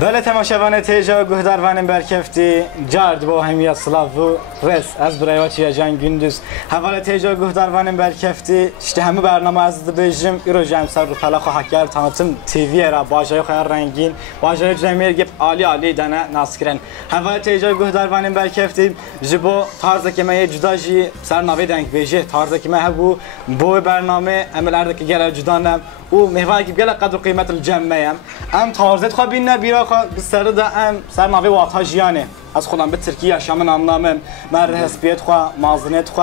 بله تماشاوان تیجا گهداروان برکفتی جارد با همیت سلاف و رس از برایواتی جان گندوز حوال تیجا گهداروان برکفتی شته همه برنامه از دبیجم ایرو جام سر رو پلاخ حکار تانتم تیوی را باجای خیر رنگین باجای جمعیر گپ عالی دانه ناسکرن حوال تیجا گهداروان برکفتی جبو تارز که من جداجی سر نوی دنگ بیجه تارز که من هبو بو برنامه عمل عرض که گل جدانم و مهوای که گل قدر قیمت الجمعه ام تارزت خوابین نبیرا بسر ده ام سر نوی واقع جیانه از خودم به ترکیه شامن نامنامم مر حسبیت خو مازنیت خو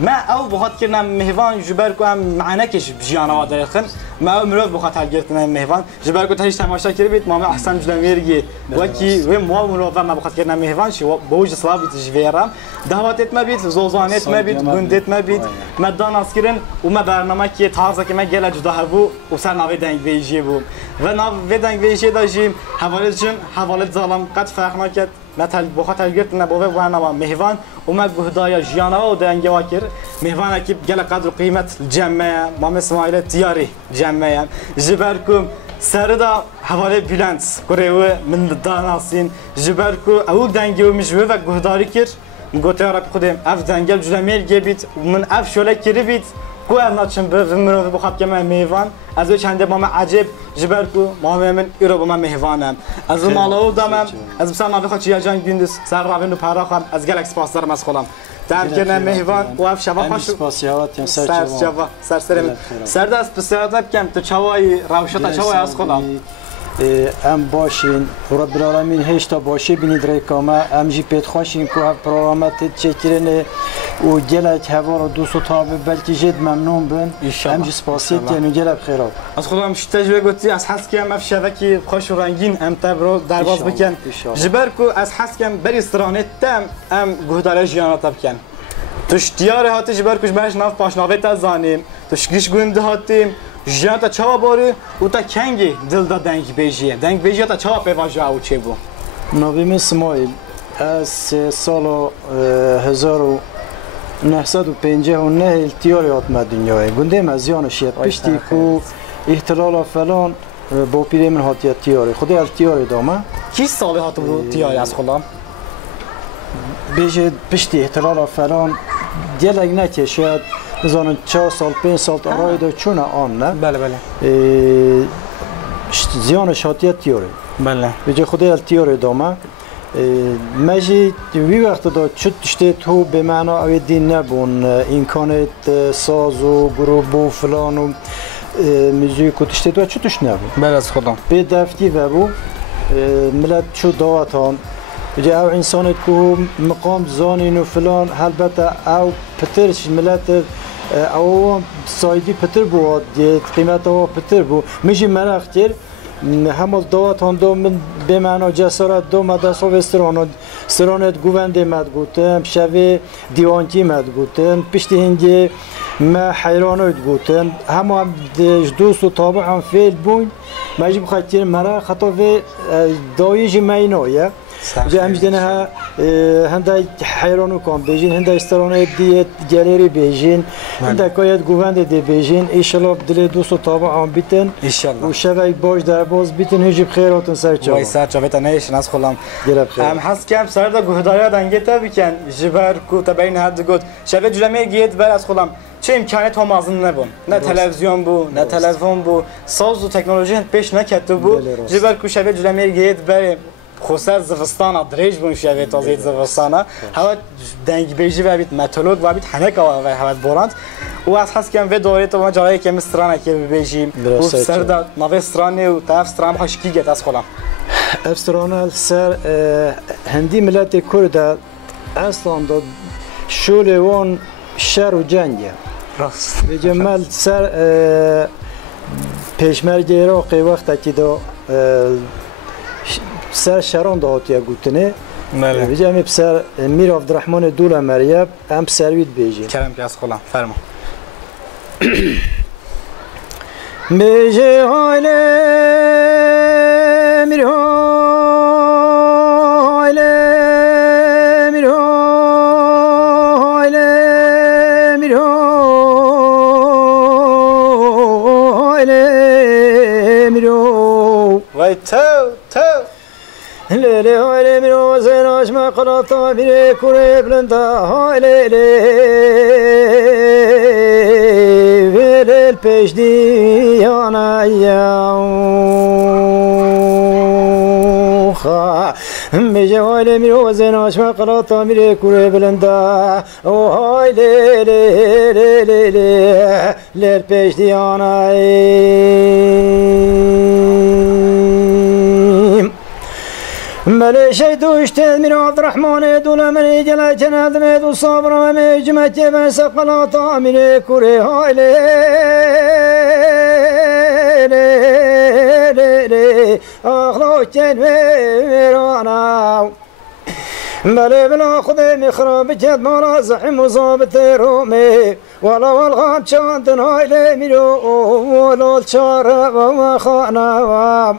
ما او بخاطر کردن مهوان جبر کوم معنکش جیانا و داخل ما مرو بخاطر گرفتن مهوان جبر کو تاش تماشا کردید ما احسن جلمیرگی وکی و ما مرو ما بخاطر کردن مهوان شو بوج سلاوی تجویرم دعوتت ما بیت زوزانت ما بیت گندت ما بیت مدان اسکرین و ما برنامه کی تازه که ما گل جدا هبو و سر نوی دنگ ویجی بو و نوی دنگ ویجی داشیم حوالت ظالم قد فرق نکرد مثل بخاطر گرفتن بوه برنامه مهوان و ما گهدای جیانا و دنگ واکر مهوان اکیب گل قدر قیمت جمعه ما اسماعیل تیاری جمعه جبرکم سردا حواله بلند کره من داناسین جبرکو او دنگی و مجوه و گهداری کرد گوته را خودم اف دنگل جلمیل گبیت من اف شوله کری بیت کو ناتشم به مرو بخاطر که من مهوان از چنده ما عجب جبرکو ما من ایرو با من مهوانم از مالو دامم از بسام نوی خاطر یاجان گندس سر راون و پراخم از گلکس پاسدار مسخولم در کنه مهوان و اف شبا خوش پاسیات یا سر شبا سر دست پسیات بکم تو چوای روشتا چوای از خودم ام باشین رب العالمین هشتا باشی بینید ریکامه ام جی پیت خوشین که پروگرامات چکرنه و گلک هوا رو دوست تابه بلکه جد ممنون بن ام جی سپاسیت یعنی گل بخیرات از خودم تجربه گفتی از حس که ام اف شبکی خوش و رنگین ام تبرو درواز بکن جبر کو از حس که بری استرانت تم ام گهدار جیانا بکن توش دیار هاتی جبر کوش باش ناف پاشناوی تا زانیم توش گیش گنده هاتیم جیان تا چوا باری و تا کنگی دل دا دنگ بیجیه تا چوا پیواجه او چه بو نویم اسماعیل از سال 1959 التیاری آتمد دنیای گنده مزیان شید پشتی که احتلال فلان با پیره من هاتی تیاری خود التیاری دامه کی سالی هاتو بو تیاری از خودم؟ بیجه پشتی احتلال فلان دیلگ نکه شاید زمان 4 سال 5 سال آرای دو چونه آن نه بله زیان شاتیت تیاره بله به خدای التیاره دامه مجی وی وقت دا چه تشته تو به معنا اوی دین نبون امکانات ساز و گروه و فلان و موزیک و تشته تو چه توش نبون بله از خودم به دفتی و بو ملت چو دعوتان بجا او انسانت که مقام زانین و فلان البته او پترش ملت او سایدی پتر بود قیمت او پتر بود میشه مرخ کرد همه دعوت دو من به معنا جسارت دو مدرسه و استرانت گوونده مد گوتم شوی دیوانتی مد گوتم پشتی هنگی ما حیرانوید گوتم همه دوست و تابع هم فیل بون مجب خواهد کرد مرخ خطا و دایج مینایه جا همجدنه ها هنده حیرانو کام بیجین هنده استرانه دیت گلری بیجین هنده کاید گوونده دی بیجین ایشالله دل دوست و تابع هم بیتن و شوی باش در باز بیتن هجیب خیراتون سر چاوا وای سر چاوه تا نیشن از خودم گرب خیر هم حس کم سر دا گهداریا دنگه تا بکن جبر کو تا بین حد گود شوه جلمه گید بر از خودم چه امکانیت هم ازن نبون نه تلویزیون بو نه تلفن بو ساز و تکنولوژی پیش نکرده بو جبر کو شوه جلمه گید بر خصوصا زفستان دريج بون شوی تازه زفستانه هوا دنگ بیجی و بیت متولوگ و بیت هنک و هوا بورند و از حس کم و دوره تو ما جایی که مسترانه که بیجیم و سر دا نوی استرانه و تا استران خوش کی گت از خودم استرانه سر هندی ملت کرد اصلا داد شول وان شر و جنگه راست بجمل سر پیشمرگ عراقی وقت که دو سر شران دهاتی گوتنه بجا می بسر میر عبدالرحمن دوله مریب هم سروید بیجی کرم که از خودم فرما بیجی هایله میر هایله میر هایله میر هایله میر وای تو ليلي هاي لي من وزيناش ما قلطا بيني كوري بلندا هاي ليلي في البيش دي انا يا ميجي هاي لي من وزيناش ما قلطا بيني كوري بلندا هاي ليلي ليلي للبيش دي انا ملي شيدو اشتد من عبد الرحمن دولا من جلا جناد ميد وصبر ومي جمت بس قلاطا من كوري هاي لي اخلوش ميرانا ملي بلا خذي مخرب جد مرا زحم وصابت رومي ولا والغام شاندن هاي لي ميرو ولا الشارع وخانا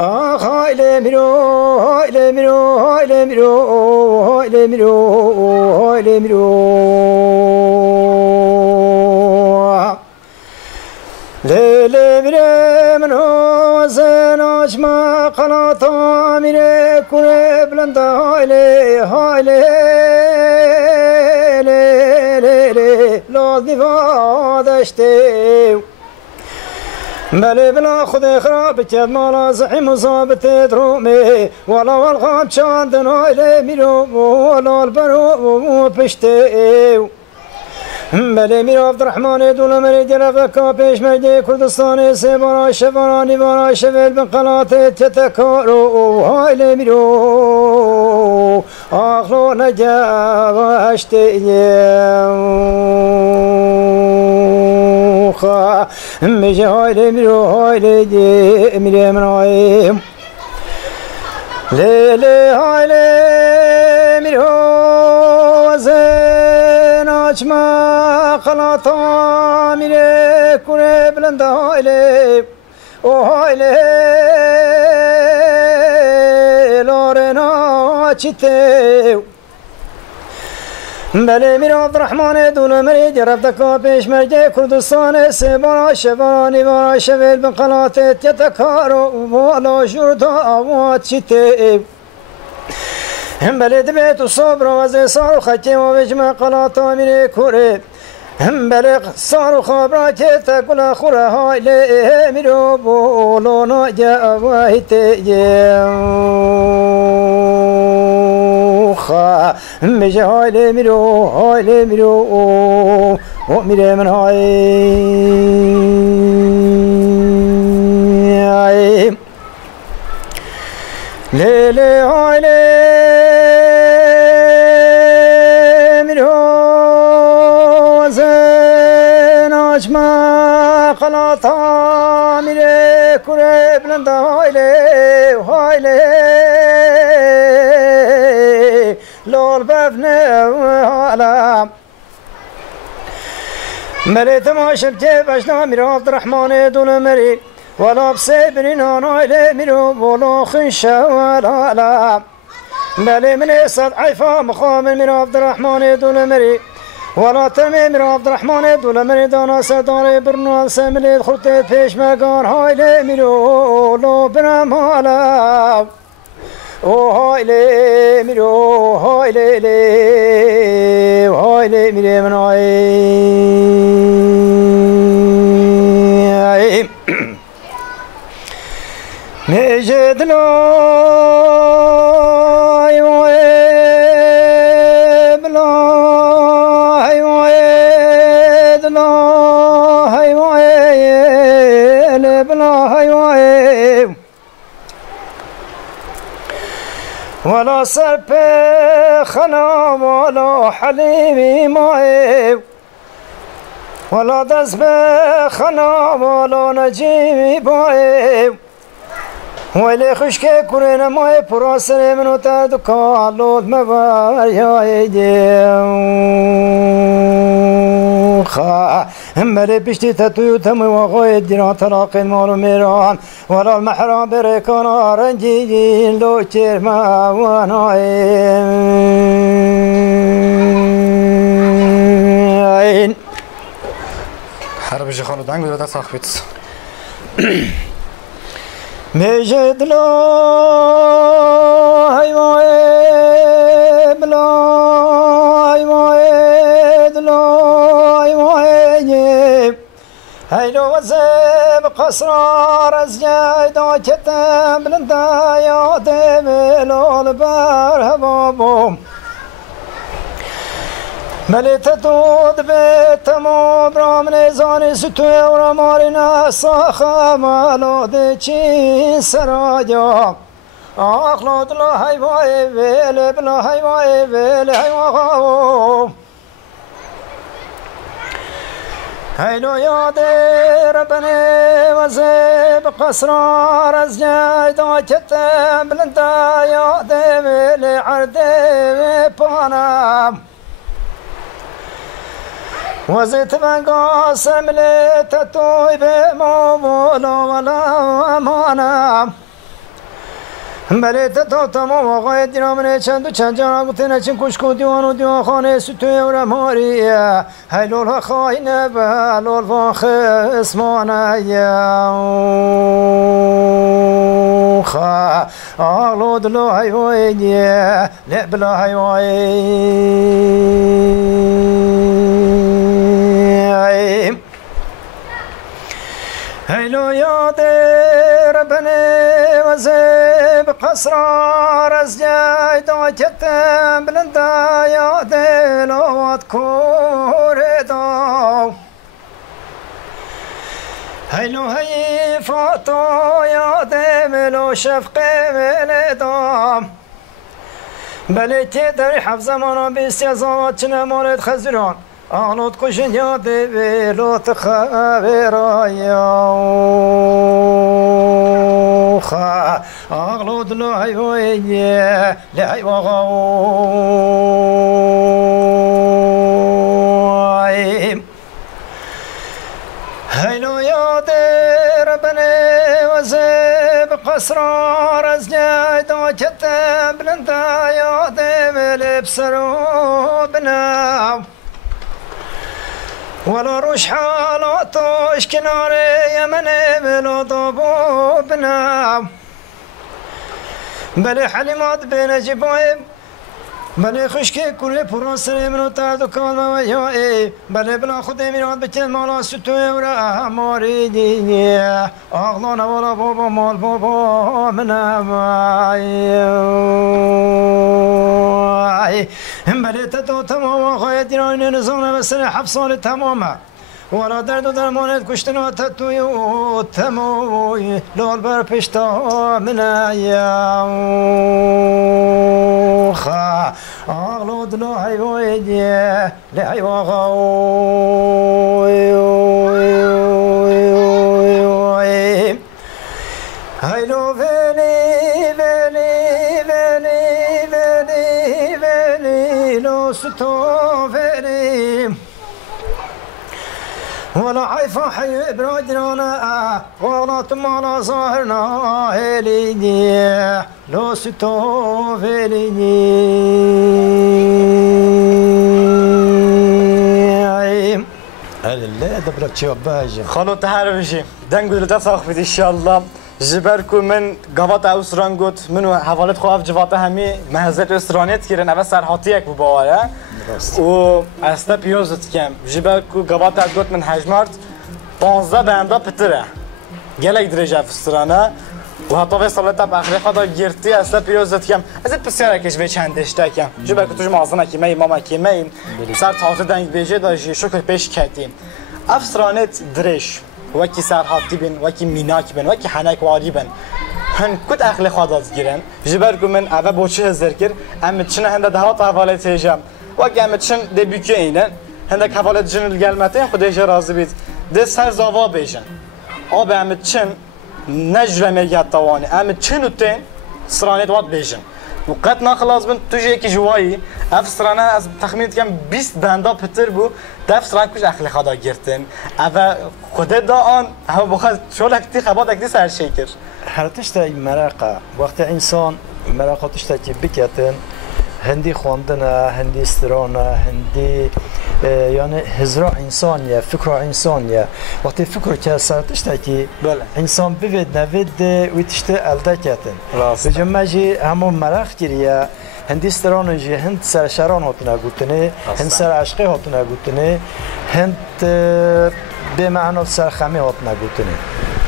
هاي لي ميرو هاي لي ميرو هاي لي ميرو هاي لي ميرو هاي لي ميرو ليلي ميري من هو زيناش ما قلاطا ميري كوري بلندا هاي لي هاي لي لي لي لي لازمي فادشتي مالي بلا خذي خراب جد مالا زحيم وصابت درومي ولا والغام شاندن هاي لي ميرو ولا البرو بشتي مالي ميرو عبد الرحمن دولا مريد رفكا بيش مجدي كردستاني سيبارا شفراني بارا شفل بن قلاتي تتكارو هاي لي ميرو اخلو نجا واشتي ميجي هاي لي ميرو هاي لي دي ميري من هاي ليلي هاي لي ميرو وزيناش ما قلاطا ميري كوري بلندا هاي لي وهاي لي لورينا تشيتيو ملي من عبد الرحمن دولا مريد رفدكا بيش مجدي كردستان سيبارا شفراني بارا شفل بن قلاتي تتكارو ولا جردا واتشتي ملي دبيت الصبر وزي صارو خجي وبجمع قلاطا مني كوري بلغ صارو خبراتي تقول اخورا هاي لي ميرو بولو نجا وايتي ميجي هاي لي ميرو هاي لي ميرو وميري من هاي ليلي هاي لي ميرو زيناش ما قلاطا ميري كوري بلندا هاي لي هاي لي لول بفني وهلا مريت ما شبتي باشنا ميرو عبد الرحمن دون مري ولا بسيبرين انا الي ميرو ولا خنشا ولا لا مالي من يسد عيفا مخامن ميرو عبد الرحمن دون مري ولا ترمي ميرو عبد الرحمن دون مري دانا سداري برنو سملي خلطي بيش مقار هاي لي ميرو لو برام هلا هاي لي ميرو هاي لي هاي لي ميري من هاي مجد لا بلا هاي لا هاي بلا هاي ولا سربي خنا ولا حليمي ماي ولا دزبي خنا ولا نجيمي باي ويلي خشكي كورينا ماي براسري منو تدكا لود مبايا خا مالي بشتي تتويو تمي وغاية دينا تلاقي المال ميران ولا المحرام بريكانا رنجيين لو تيرما واناين حرب جي خالو دانگو دا صاحبت مجد لا هيواي بلا هيواي لا هيواي هيلو وزب قصرار ازجاي دا كتم بلندا يا دملو البر هبابو مليت دود بيت مبرام نزاني ستوي ورمارنا صاخا مالو دچين سرايا اخلود لا هيواي بيل بلا هيواي بيل هيواي هيلو يا دير بني وزيب قصرار ازجاي دا كتم بلندا يا دملي عردي بانام وزيت من قاسم لي تتوي بمولا ولا مانا بليت توتمو وغايت دينا من چند چند جانا قلتنا چن كشكو ديوانو ديوان خانه ستوي ورماري هيلو الخاين بالو الفاخ اسمانا يا خا اغلو دلو هيوي لا بلا هيوي هيلو يا دير بني وزيب قصرار ازجاي دا كتم بلندا يا ديلو واتكوري داو هيلو هي فاتو يا ديملو شفقي ملدام بليتي دري حفظ مانا بيستيزاوات چنه مالد خزران آنود کشن یاد ویلوت خبرایا خا آغلود لای ویه لای وغایم هیلو یاد ربنی وزب قصرار از جای دا کتم بلندا یاد ویل بسرو بناو ولا روش حالاتوش كناري يمني بلو ضبو بناو بلي حليمات بين جبايب بلي خشكي كل براسري منو تادو كالما وياي بلي بلا خدي ميرات بكل مالا ستوي ورا ماري دي اغلانا ولا بابا مال بابا مناماي بلي تدو تماما غاية ديراني نزانا بسنة حفصان تماما ولا درد و درمانت کشتنا تتوی و تموی لال بر پشتا من ایام خا آغلو دلو حیوی دیه لحیوا غاوی هیلو ولی ولی ولی ولی ولی لو ستو ولی ولا عيفا حي برادنا ولا تمانا ظاهرنا هليني لو ستو فيني لا دبرت شو باجي خالو تهر بشي دنگو دلتا ساخ بدي ان شاء الله جبركو من قوات اوسران قوت منو حوالت خواف جوات همي مهزت اسرانيت كيرن اول سرحاتيك بباوره و استا پیروزت کم جبركو قوات قوت من حجمارت 15 بنده پتره گلک درجه فسترانه و حتی به سالتا بخری خدا گرتی استا پیروزت کم ازت بسیار کش به چندش کم جبركو توش مازنه که می ماما که می سر تاوت دنگ بیجه داشی شکر پیش کتیم افسرانت درش وکی سرحاتی بین وکی میناک بین وکی حنک واری بین هن کد اخل خداز گیرن جبرگو من اوه بوچه هزر کر امت چنه هنده دهات حواله تیجم وکی امت چن دبیکه اینن هنده حواله جنل گلمته خودش راضی بید ده سر زاوا بیجن آب امت چن نجره میگد توانی امت چن اوتین سرانت واد بیجن و قد نخلاص بن توجه کی جوایی افسرانه از تخمین کم 20 بنده پتر بو دفسران کش اخلی خدا گرتن اوه خود دا آن همه بخواد شول اکتی خبات اکتی سر شکر هرتش تا مراقه وقت انسان مراقاتش تا که بکتن هندی خواندنه هندی استرانه هندی يعني هزرع إنسانية فكرة إنسانية وقت فكرة كسر تشتكي بله إنسان بفيد نفيد وتشتغل دكاتن راست بجمعجي همون مراخ كريه هندی استراتژی هند سر شران هاتنا گوتنه هند سر عشقی هاتنا گوتنه هند به معنی سر خمی هاتنا گوتنه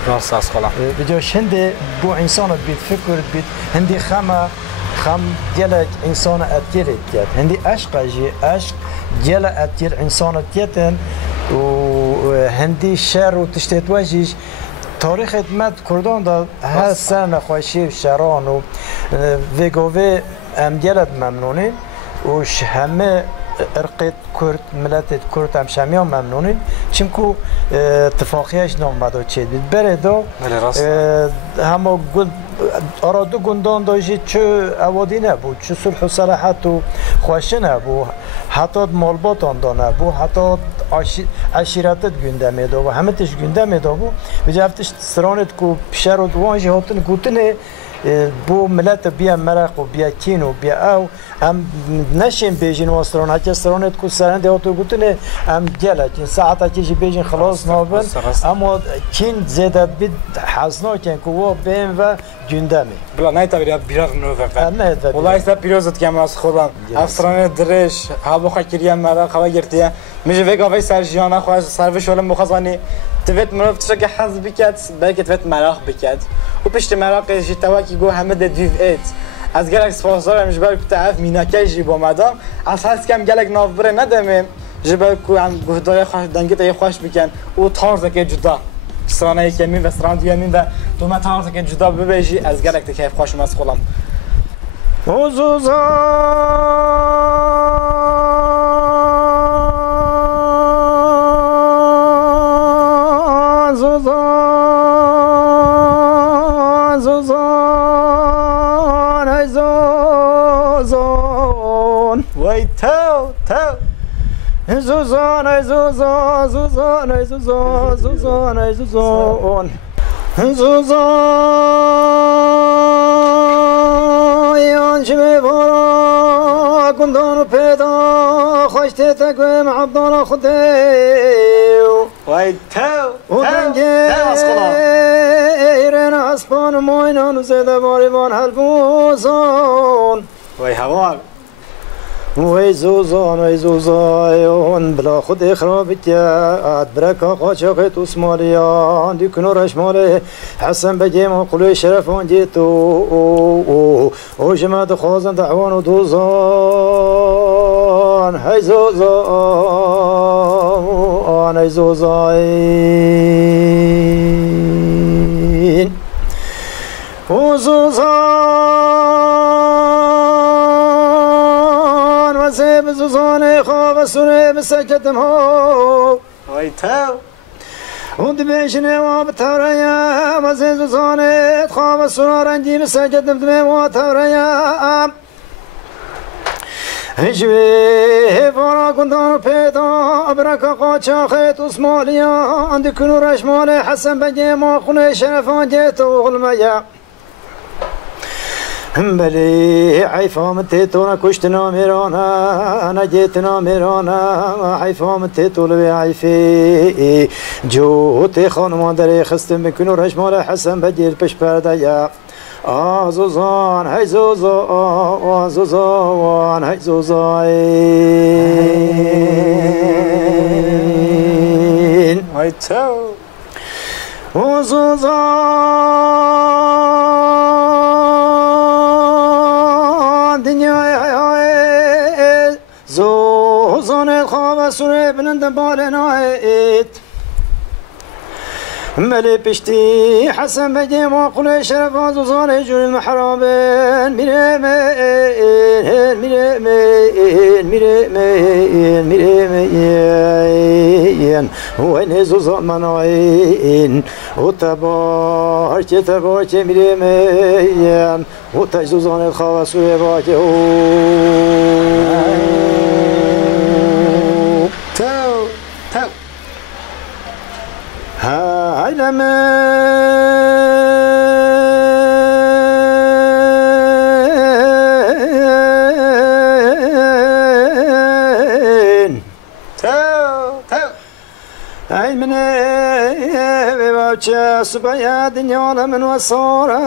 راست از خلا بجاش هند بو انسان بید فکر بید هندی خم گلک انسان اتگیرید کرد هندی عشق جی عشق گل اتگیر انسان اتگیرن و هندی شر و تشتیت وجیش تاریخ مد کردان دا هر سر نخواشی شران و ویگوی ام گلد ممنونین و همه ارقیت کرد ملت کرد هم شمیان ممنونین چونکو اتفاقیش نامده چید بید بره دا همه آرادو گندان داشتی چه اوادی نبود چه صلح و صلاحت و خوشه نبود حتی مالبات آندا نبود حتی عشیرتت گنده میده و همه تش گنده میده بود بجا هفتش سرانت که پیشر و دوانجی هاتن گوتنه بو ملت بیا مرق و بیا کین و بیا او هم نشین بیجین و استران هکی استرانت کو سرنده هاتو گوتنه هم گله کین ساعت هکیش بیجین خلاص نابن اما کین زیدت بید حزنا کن که و بین و گنده می بلا نیتا بریا بیرق نوفه نه والله ایسا پیروزت کم از خودم افسرانه درش هابو خکریم مرق هوا گرتیه میشه ویگا وی سرجیانه خواه سروش ولم بخوازانی تویت مروف تشکه حظ بکد بلکه تویت مراق بکد و پشت مراق جیتوا کی گو همه دیو ایت از گلک سپاسدارم جبر که تعرف میناکه جی با مدام از هست کم گلک نافبره ندمیم جبر که هم گهدای خوش دنگی تا خوش بکن و تارزه که جدا سرانه یکمین و سرانه دیگمین و دومه تارزه که جدا ببیجی از گلک تا کیف خوشم از خودم وای تو زوزان ای زوزان زوزان ای زوزان زوزان ای زوزان زوزان یان چه بارا گندان و پیدا خوش تتگوی معبدان خودیو وای تو و دنگه ایرن اسپان و موینان و زیده باریبان هلگوزان وای هوار وای زوزان بلا خود اخراب کرد برکا قاچاقت اسمالیان دی کنورش مال حسن بگیم و قلوی شرفان جیتو و جمعت خوازن دعوان و دوزان های زوزان های زوزان و زوزان وزيب زوزاني خواب سوري بسكتم هو وای تو ود بيشني وبتوريا وزيب زوزاني خواب سوري رنجي بسكتم دمي وتوريا هجوي فورا كندان بيدا بركا قاچا خيط اسماليا عند كنورش مالي حسن بجي ما خوني شرفان جيتو غلميا بلی عیفام تیتونا کشتنا میرانا انا جیتنا میرانا عیفام تیتول بی عیفی جو تی خانمان داری خستم بکن و رشمال حسن بگیر پش پرده یا زوزان های زوزان زوزان های زوزان وای تو زوزان دنیای زوزان خواب سوره بلند بالنایت ملي بشتي حسن بجي ما قل شرف زوزان جول المحرابين ميرمين وين زوزان مناين وتبارك ميرمين وتجزوزان الخواص ويباكي تو هاي لمن تو وچس بیا دنیا لمن وصورا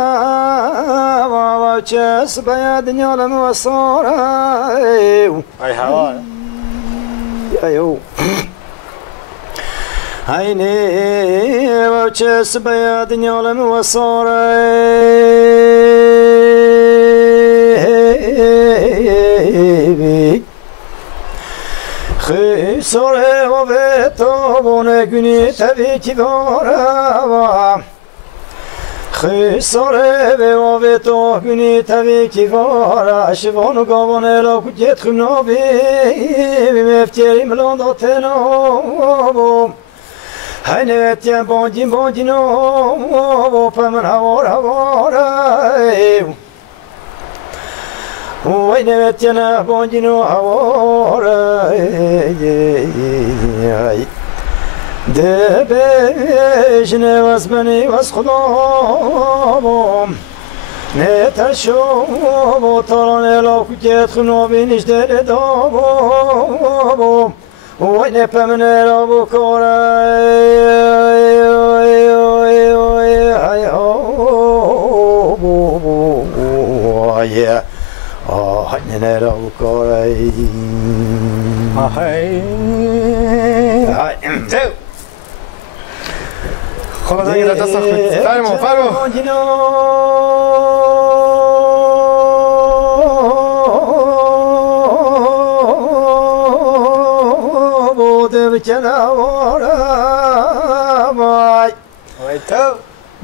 وچس بیا دنیا لمن وصورا ای هوا ایو هینی وچس بیا دنیا لمن وصورا خساره و به تابون گونی تبی کی بارا خساره و به تو گونی تبی کی بارا شوان و گاوان الا کجت خمنا بی مفتری ملان داتنا هنوتیم باندینو پمن هوارا وای نوتینا باندینو هوارا دبش نواز بنی واس خدا نتشو تران الا کجت خنو بینش دل دابو وای نپمن الا بکارا هنر او کاری خب از اگر دست خود فرمو بوده بکنوارا وای تو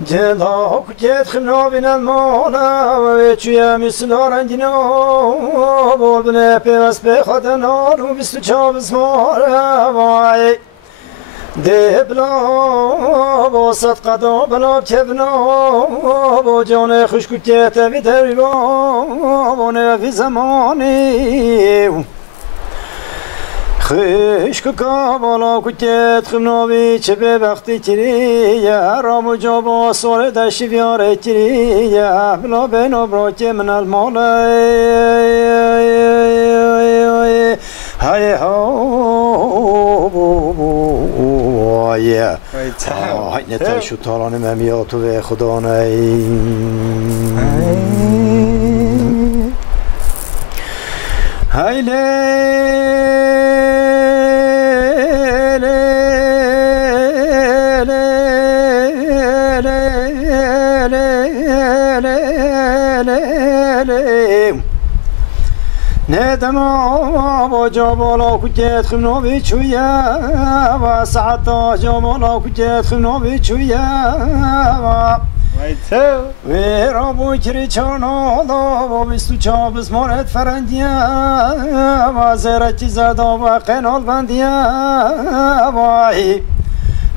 جدا کجت خمنا بین المانا و چویا مثلا رنگینا بودن پیوست به خدنا رو بیست و چا بزمارا وای ده بلا با صد قدم بلا کبنا با جان خوش کجت بی تریبا با نفی زمانی خشک کابالا کجت خمنا بی چه به وقتی کری رام و جا با سوال دشی بیاره کری بلا بینو براکی من المال های های نتایشو تالان ممیاتو به خدا نی های ندما با جابالا کجت خمنا بیچویا و ساعتا جابالا کجت خمنا بیچویا و رابو کری چانا و بیستو چابس مارد فرندیا و زیرکی زدا و قنال بندیا وای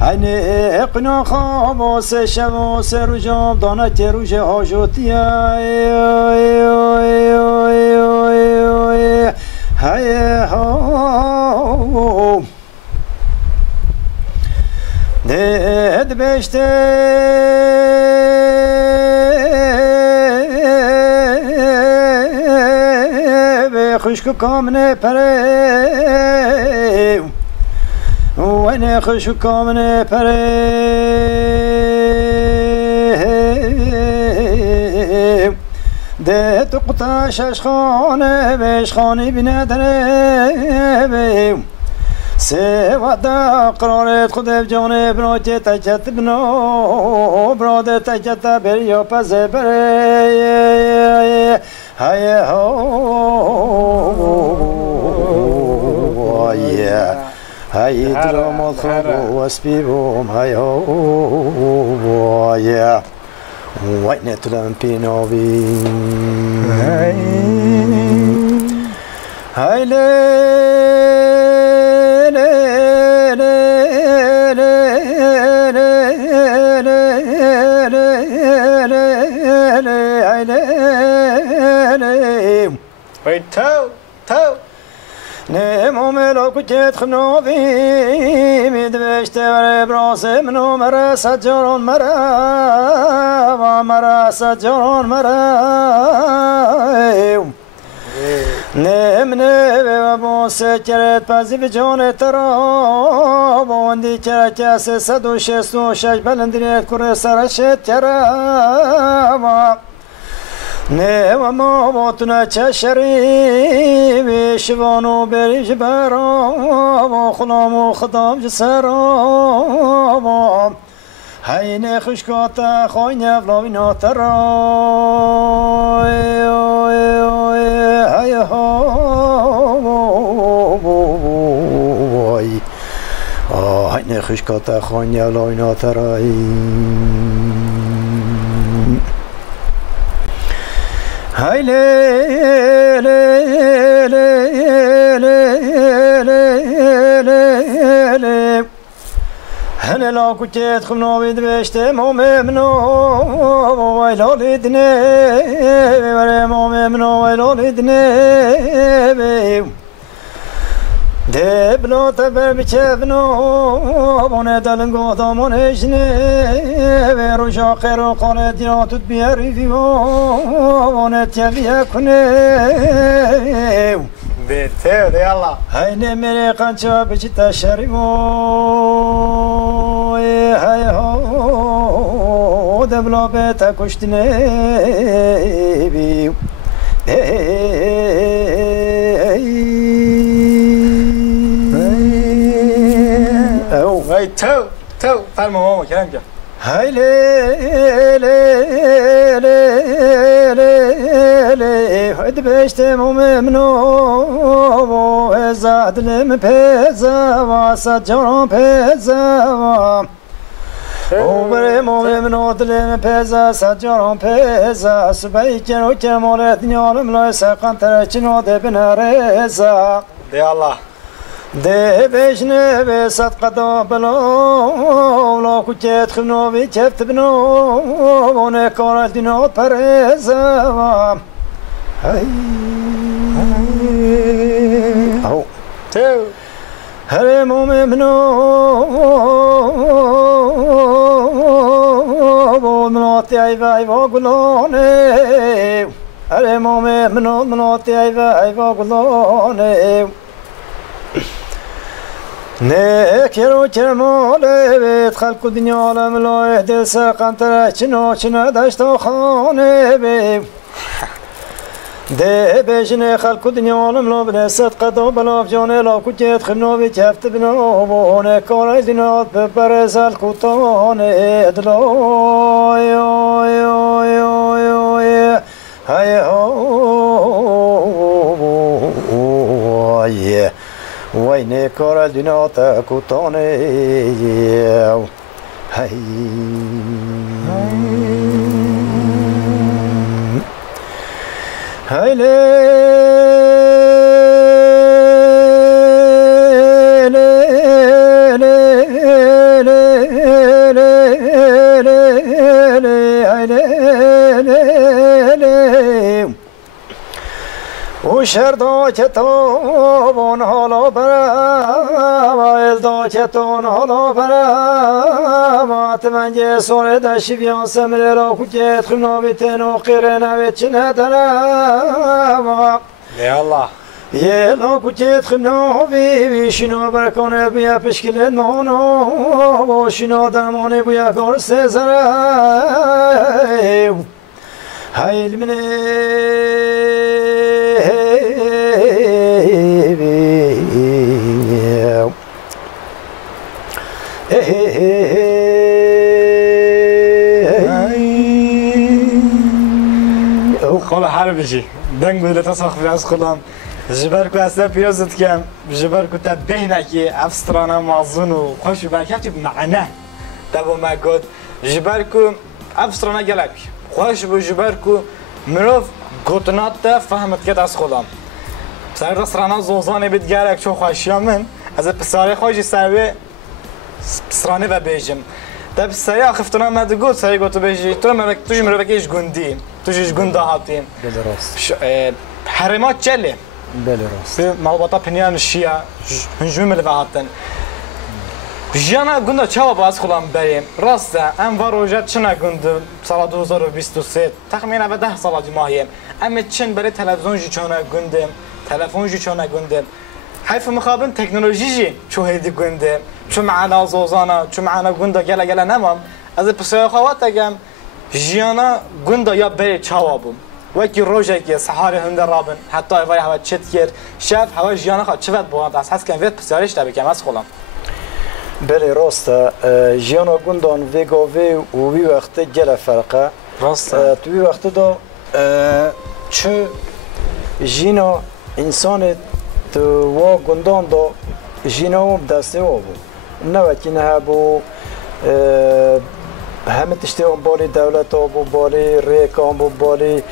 هنه قنا خواب و سه شب و سه رو جام دانه که روش حاجوتیا های ها دید بشته به خشک کامنه پره وین خشک کامنه پره ده تو قطعش خانه بهش خانی بیندره سه وعده قرارت خود بجانه براتی تکت بنا براده تکت بریا پزه بره های های درامات خواب و اسبی بوم های وای نتلم پیناوی های نمو ملو کجت خنوبی میدوشته ور براس منو مرا سجاران مرا و مرا سجاران مرا نمنه و موسه کرد پزی به جان ترا باندی کرد کسی 166 بلندریت کره سرشت ترا نه و ما باتونه چشری بیشوانو بریج برا خلام و خدام جسرا هین خشکات خوین افلاوی ناترا هین خشکات خوین افلاوی ناترا هاي لي لي لي لي لي لي هلا لا كنت خمنو بيد بشتي مو ممنو ويلو لدني ولا مو ممنو ويلو لدني دبلو تبر بچفنو بونه دلنگو دامونشنه و روشا خیر و قانه دیراتت بیاری فیو بونه تیویه کنه بيته دي الله هینه میره قنچا بچی تشریمو های ها دبلو بیتا کشتنه بیو هاي تو فرما ماما كلام جا هاي لي لي لي لي لي هد بشتم وممنو وزاد لم بيزا وسجرم بيزا وبرم وممنو دلم بيزا سجرم بيزا سبيكر وكمالت نيالم لا يسقن تركنو دبنا ريزا دي الله ده بشنه به صدقه دابلو لا کوچت خنو بی چفت بنو اون کار دینو پرزا هی او تو هر مومنو مناتی ای وای وا گلانه هر مومنو مناتی ای وای وا گلانه نه کرو کرماله بیت خلق دنیا عالم لایه دل سرقن تره چنا دشت و خانه بی ده بشنه خلق دنیا عالم لا بده صدقه دا بلاف جانه لا کجت خمنا بی کفت بنا بونه کار دینات ببرز الکوتانه ادلای های های وين كور ديناتا كوتوني هاي هاي لي لي لي لي لي لي هاي لي وشردو چتون حالا برم ویلدو چتون حالا برم اتمنجه سونه دشی بیان سمره را کجت خمنا بیتن و قیره نوید چه ندارم يا الله یه لا کجت خمنا بی شنو برکانه بیا پشکل نانو و شنو درمانه بیا کار سزره هایل منه خلا حرب بشی دنگ بوده تصاخ از خودم جبر کو اصلا پیازت کم جبر کو تبهنه که افسترانه مازون و خوش برکتی معنی تبو ما گفت جبر کو افسترانه گلک خوش بو جبر کو مروف گوتنات فهمت که از خودم سر رسترانه زوزانه بید گلک چون خوشیا من از پسر خوشی سوی پسرانه و بیجم تا پسری آخفتنا مد گفت سری گفت بیجی تو توش مروف کیش گندی توش گنده هاتیم بلراست حرمات چله بلراست به مالباتا پنیان شیعه هنجوم ملوه هاتن جانا گنده چه باز خودم بریم راسته ام واروجه چنه گنده سال 2023 تخمینه به 10 سال ماهیم اما چن برای تلویزیون جی چونه گنده تلفن جی چونه گنده حیف مخابن تکنولوژی جی چه هیدی گنده چه معنا زوزانا چه معنا گنده گله نمام از پسیار خوات اگم جانا گنده یا بری چوابم وکی روزه که سحار هند رابن حتی وای هوا چت کرد شب هوا جانا خواهد چوت بوند از حس کن وید پسیارش تبکم از خودم بله راسته جیانا گندان ویگاوی و وی وقت گله فرقه راسته توی وقت دا چه جینا انسان تو وا گندان دا جینا هم دسته وا بود نه وکی نه بو همه تشتی هم بالی دولت ها بو بالی ریکان بو بالی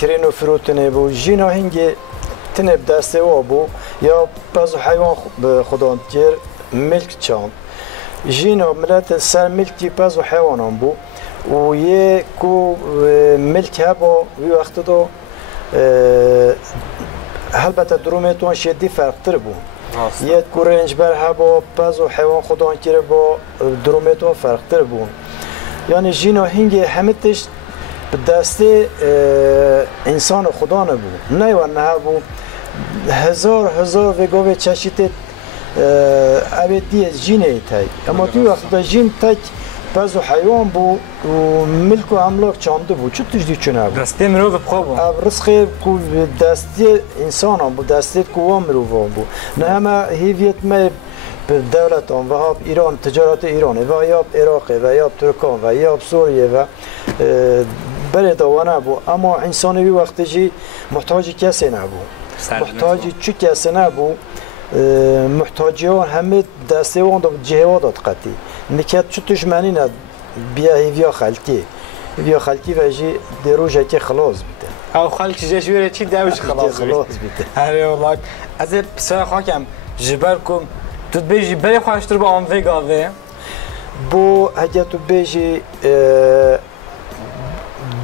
کرین و فروتنه بو جینا هنگی تنب دسته وا بو یا بعض حیوان خدان تیر ملک چاند جینا ملت سر ملکی پس و حیوانان بو و یه کو ملک هبا وی وقت دو البته درومتون شدی فرق تر بو یه کو رنج بر هبا پس و حیوان خدان کرده با درومتون فرق تر بو یعنی جینا هنگی همه تش به دست انسان خدا نبو نه و نه بو هزار وگوه چشیت ابدی جینه تای اما توی وقت جین تک بعض حیوان بو و ملک و املاک چانده بو چه تجدید چنه بو دسته مرو بخوابم رزق کو دستی انسان هم بو دستی کوام مرو بو نه همه هیویت ما به دولت هم و ها ایران تجارت ایرانه و یا عراق و یا ترکان و یا سوریه و بله دوانه بو اما انسانی وقت جی محتاج کسی نبو محتاج چه کسی نبو محتاجیان همه دسته وان دو جهوادات قطعی نکات چطورش معنی ند بیا هیویا خلکی و جی دیروژه که خلاص بیده او خلکی جشوره چی دوش خلاص بیده هره والله از پسر خاکم جبر کم تو بیجی بری خوشتر با آن ویگاوه بو اگه تو بیجی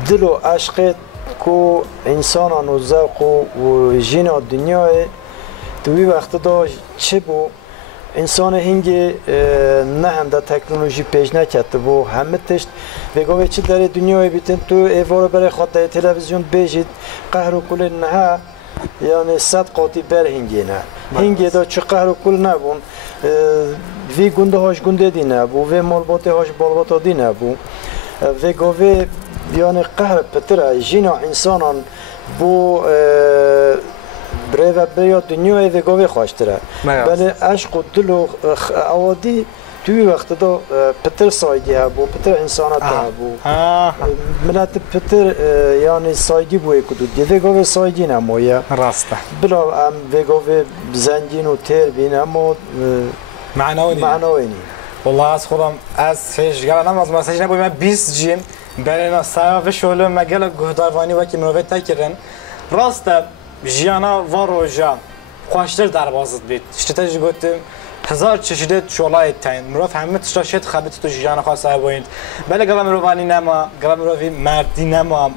دل و عشقت کو انسانان و ذوق و جینا دنیای توی وقت دا چه بو انسان هنگی نه هم دا تکنولوژی پیش نکرده بو همه تشت بگوه چه در دنیای بیتن تو ایوارو برای خاطر تلویزیون بیجید قهر و کل نه یعنی 100 قاطی بر هنگی نه هنگی دا چه قهر و کل نبون وی گنده هاش گنده دی نبو وی مالباته هاش بالباتا دی نبو وی گوه یعنی قهر پتره جینا انسانان بو برای و برای دنیای وگاوی خواشتره بله عشق و دل و آوادی توی وقت دا پتر سایدی هبو پتر انسانات هبو ملت پتر یعنی سایدی بوی کدود دی وگاوی سایدی نمایه راسته بلا هم وگاوی زنجین و تیر بین اما معنوی نی والله از خودم از فیش گرانم از مسیج نبویم 20 جیم برای سراف شغل مگل گهداروانی و که مروفت تکرن راسته جیانا و روژا خوشتر در بازد بید اشتتاجی گفتم هزار چشیده شولای تاین مروف همه تشتاشید خبیت تو جیانا خواسته بایند بله گوه مروفانی نما گوه مروفی مردی نما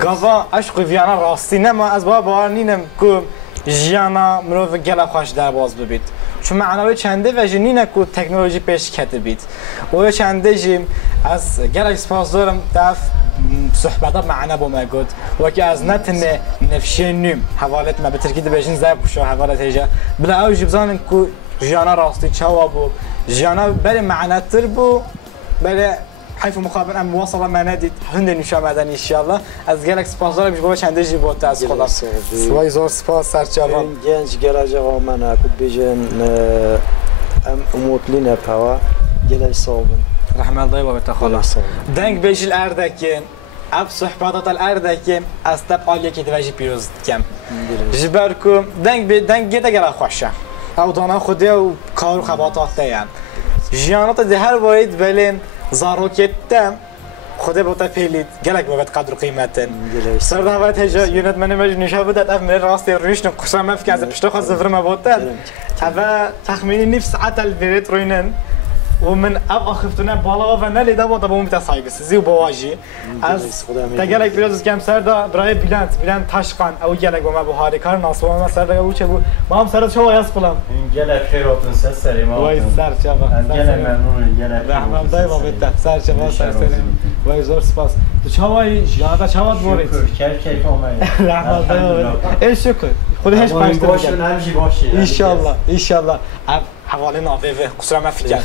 گوه عشق ویانا راستی نما از باور نینم که جیانا مروف گله خوش در باز ببید چون معنوی چنده و جنینه که تکنولوژی پیش کته بید و چنده جیم از گله سپاس دارم دف صحبت معنا بوم گود و که از نتن نفشینیم حوالت ما بترکید بهشین زب کشا حوالت هیجا بلا اوج بزنن که جانا راستی چوابو جانا بله معنا تر بو بله حيث مقابل ام وصل ما نادي هندن نشامدن ان شاء الله از گلک سپاس دارم بگو چنده جی بوت از خدا سوای زور سپاس سرچاوان گنج گراجا من اكو بيجن ام اموتلينا پاوا گلای صابن رحم الله و بتخالا دنگ بیجل اردکن اب صحبتات الاردکن از تب آلیه که دوجی پیروز کم جبرکم دنگ گیده گره خوشه او دانا خودی و کار و خباتات دیم جیانات ده هر باید بلین زاروکتم خودی بوده پیلید گلک باید قدر و قیمتن سر دعوت هجا یونت منی مجد نشه بودت اف من راستی رویشن قصه مفکن از پشتا خواست زفرم بودن اوه تخمینی نفس ساعت البیت روینن ومن اب اخفتنا بالا و نه لیدا بود با متصایب سزی و بواجی از تگلک بیروز کم سر دا برای بلند تاشقان او گلک با ما به هاریکار ناسوا ما سر دا چه بود ما هم سر شو یاس فلان گلک خیراتون سر ما وای سر چوا گلک ممنون گلک رحمان دای ما بده سر چوا سر سرم وای زور سپاس تو چوای یادا چواد بورید کیف اومد رحمان دای ما بده ای شکر خودش پشت باشه نمیشه باشه ان شاء الله حواله ناوه قصرا ما فيك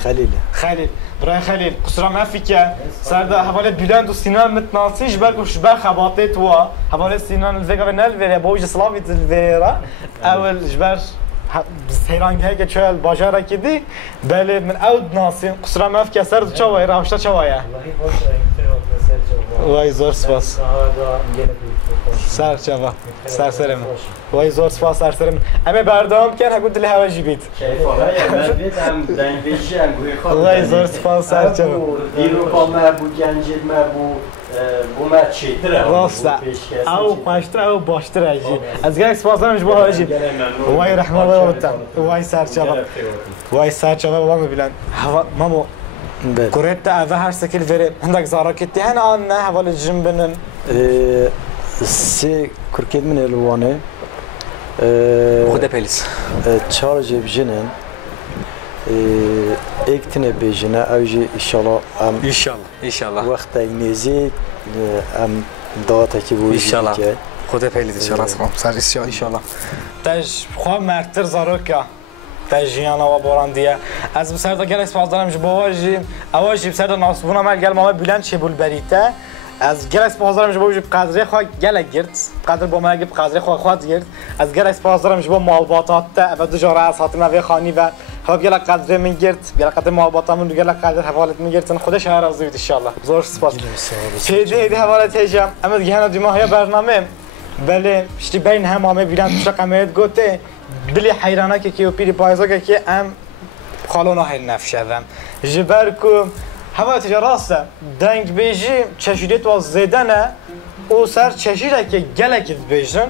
خليل برای خليل قصرا ما فيك سرد حواله بلند و سینان متناسیش برگوش بر خباطت و حواله سینان الفيغا و نل وری بوج سلاوی الفيرا اول جبر سیرانگ هایی که چهل باجاره کدی بله من اود ناسیم قصرا ما فيك سرد چوای راوشتا چوایه وای زور سپاس سر چوا سر سرم وای زور سپاس سر سرم اما بردام کن هگو دل هوا جیبید وای زور سپاس سر چوا دیروپا ما بو گنجید ما بو ما چیتره راسته او پشتره او باشتره اجی از گرک سپاس دارمش با اجی وای رحمه الله بودتم وای سر چوا وای سر چوا بابا میبینن هوا مامو كوريتا هذا هرسكيل فيري عندك زاراكتي هنا أنا حوالي جنبنا سي كركيد من الوانه خدا بيلس تشارج بجنن اكتنا بجنا اوجي ان شاء الله ان شاء الله وقت نزيك ام داتا كي بو ان شاء الله خدا بيلس ان شاء الله سر ان شاء الله تاج خو مرتر زاروكا تجیان و باراندیه از بسر دا گل اسپاس دارم جو بواجی اواجی بسر دا ناسبونا مال گل ماما بلند چه بول بریته از گل اسپاس دارم جو بواجی قدره خو گل گرد قدر با ما گپ قدره خو خود گرد از گل اسپاس دارم جو مالباتات و دو جاره از خاطر ما خانی و خب گل قدره من گرد گل قدر مالباتامون گل قدر حوالت من گرد خودش هر راضی ان شاء الله زور سپاس چه دی حوالت هجم اما دیگه هنا دیما های برنامه بله شتی بین هم همه بیرن تو قمرت گوته بلی حیرانه که و پیری پایزا که ام خالونا هل نفشدم جبر کو هوا تجاراسته دنگ بیجی چشیدت و زیدنه او سر چشیده که گلکت بیجن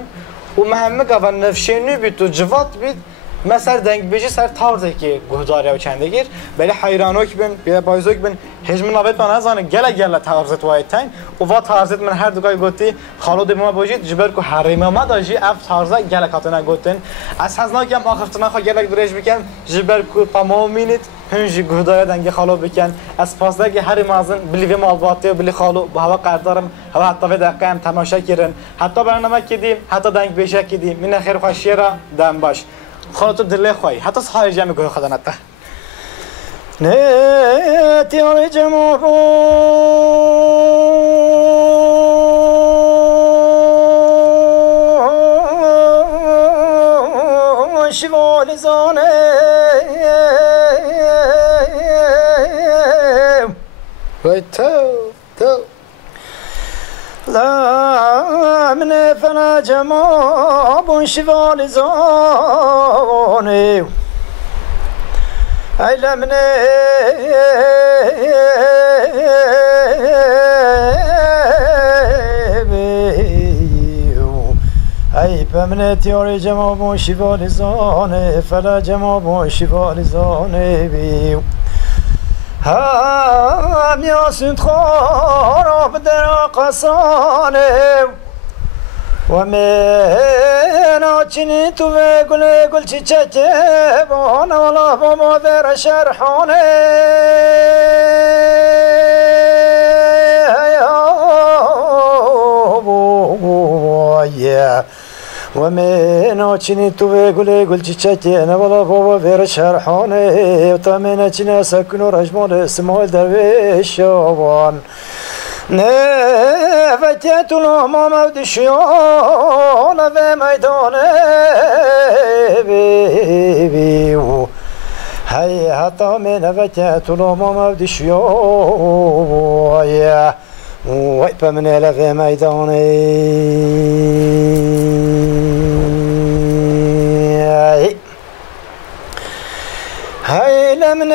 و مهمه که و نفشینی بید و جوات بید ما سر دنگ بیجی سر تارزه که گهداری و چنده گیر بلی حیرانوک بین بلی پایزوک بین هجم نابت من ازانه گله تارزت وای تنگ و تارزت من هر دوگای گوتی خالو دما بوجید جبر کو حریم ما داجی اف تارزه گله کاتنا گوتن از حزناکم آخرتنا خو گله درش بکن جبر کو تمامینت هنجی گهداری دنگ خالو بکن از پاسده که هر مازن بلی و مالباته بلی خالو با هوا قدرم هوا حتی و دقیقه هم تماشا کردن حتی برنامه کدیم حتی دنگ بیشه کدیم من خیر خوشی را دم باش خالتو دل خوای حتی صحای جمع گوه خدا نتا نتیاری جمع شوال زانه وای تو لا من فنا جمع شوال زانه ای لمنه ای پمنت یاری جمع شوال زانه فلا جمع شوال زانه بیو هم یاسون خراب در قصانه و من آچینی تو گل چیچه بانه والا با مادر شرحانه و من آچینی تو گل چیچه والا با مادر شرحانه و تا من آچینی سکن و رجمان اسمال درویشوان نفتت الأمام ودشيون في ميدان بيبيو هاي حتى من نفتت الأمام ودشيون ويب من إلى في ميدان هاي لمن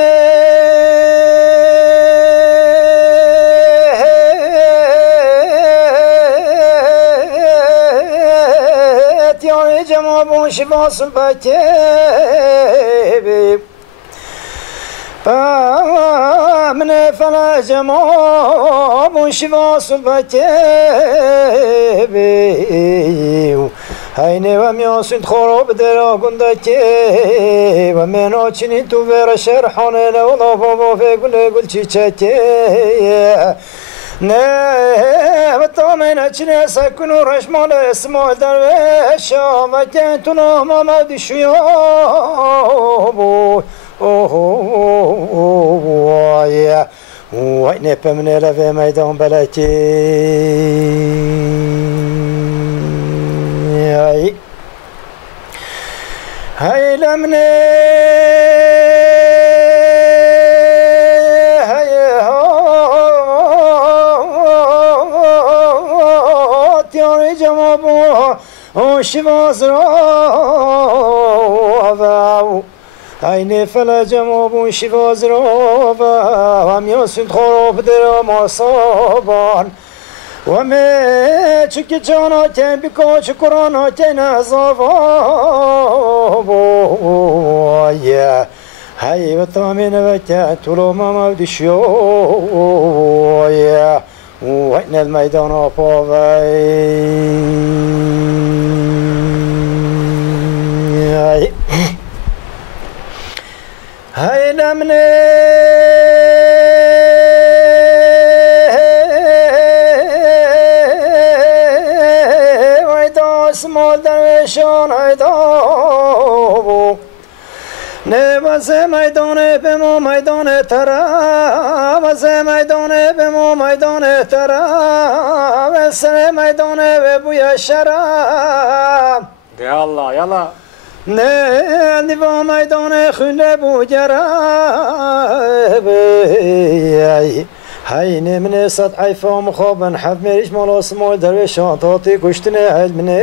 شفاس بكيبي من فلا جماب شفا صلبتي هيني وميوسن خروب درا قندتي ومنو چني تو ور شرحونه لو بابا في قل چيچتي نه بتامن چني سكنو رشمال اسمو درويش مكن تو ما مدشيو وای وای نپمنه لفه میدان بلکی هی لمنه هی ها تیاری جمابو شواز را هيني فلا جماب شفاز رابا هم ياسند خراب درام صابان وما چك جانا تن بكا شكرانا تن زفا هاي بطامن وكا تلو ما مودشيو وين الميدان أباوي هاي لمنه ويدا اسمال درويشان هيدا نبزه ميدان بمو ميدان ترى بزه ميدان بمو ميدان ترى بسر ميدان ببويا شراب يا الله يلا نه دیوان میدان خونه بوجرب هاي نمنه صد عيفا مخابن حف مريش مالاس مال درويشان تاطي كشتنه علمنه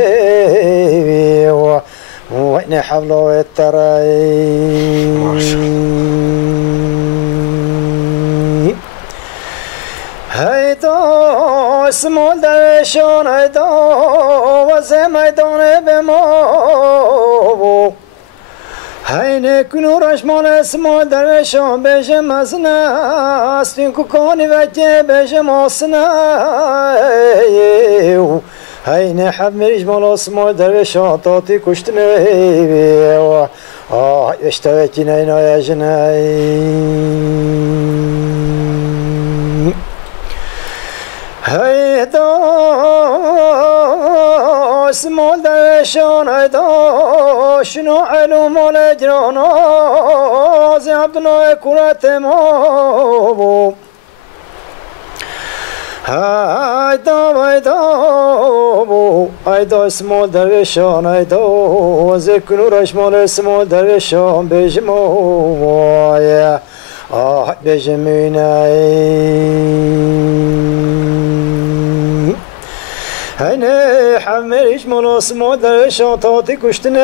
وين حفله التراي هاي دا اسمال درويشان هاي دا وزه ميدان بمو هاي نكونو رشمان اسمال درويشان بجم ازنا استين كوكاني وكي بجم آسنا هاي نحب مريج مال اسمال درويشان تاطي كشتنه اشتوكي نينا يا جناي هيدا اسمال درويشان هيدا شنو علوم الجرانا زي عبد الله كرة مابو هيدا اسمال درويشان هيدا زي كنورش مال اسمال درويشان بجمو بجميناي هيني حمريش ملاس ما درويشان تاطي كشتنه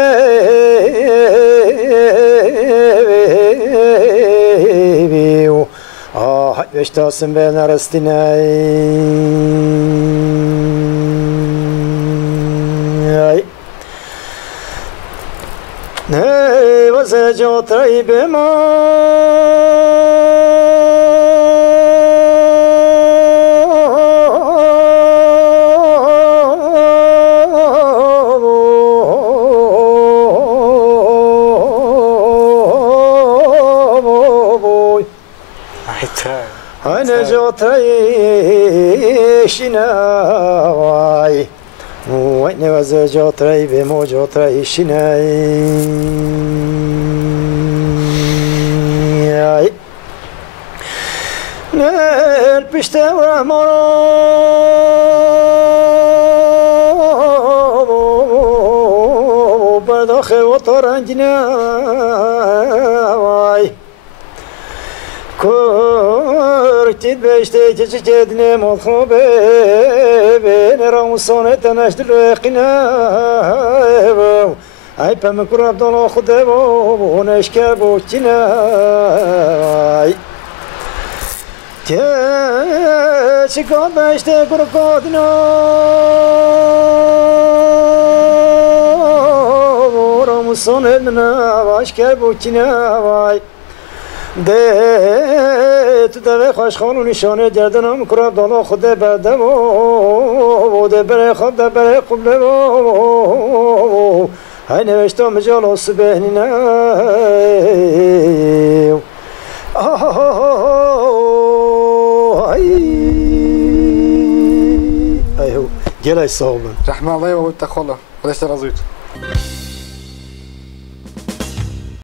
باش تاسم بين رستناي نه وزه جاتري بما أنا جاتري شناي وين وزه جاتري بمو جاتري شناي نال بشتا ورحمة بداخل وطرنجنا كورتيد بشتي تجدني مطلوبة بين رمصونة تناشد الوقنا هاي بمكر عبد الله خدبو ونشكر بوتنا تشكر بشتي كركودنا رمصونة منا واشكر بوتنا ده تو خوش خانو نشانه گردنم کرا دانا خود بردم و ده بره خود ده بره قبله های نوشتم مجال آسبه نینه ایهو گلای صاحبن رحمه الله و تخاله خودش رازوید